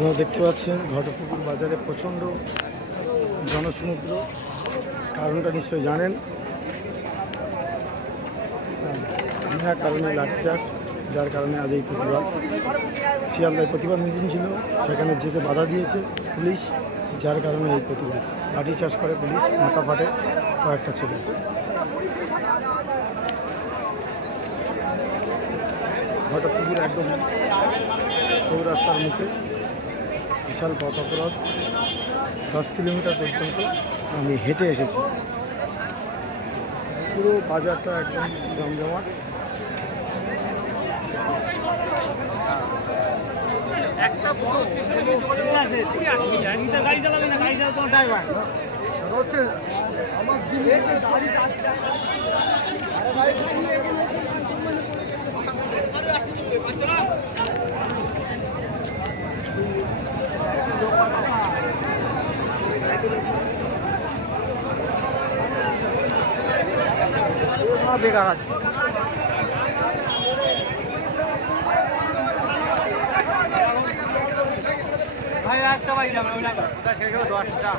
আপনারা দেখতে পাচ্ছেন ঘটপুকুর বাজারে প্রচণ্ড জনসমুদ্র। কারণটা নিশ্চয়ই জানেন, বিনা কারণে লাঠিচার্জ, যার কারণে আজ এই প্রতিবাদ। শিয়ালদায় প্রতিবাদ মিছিল ছিল, সেখানে যেতে বাধা দিয়েছে পুলিশ, যার কারণে এই প্রতিবাদ। লাঠিচার্জ করে পুলিশ, মাথা ফাটে কয়েকটা ছেলে। ঘটপুকুর একদম চৌরাস্তার মুখে বিশাল পথ অবরোধ, 10 কিলোমিটার পর্যন্ত আমি হেঁটে এসেছি। পুরো বাজারটা একদম জমজমাট। বেকার আছে ভাই, একটা বাড়ি যাবে ওটা শেষ হবে 10টা।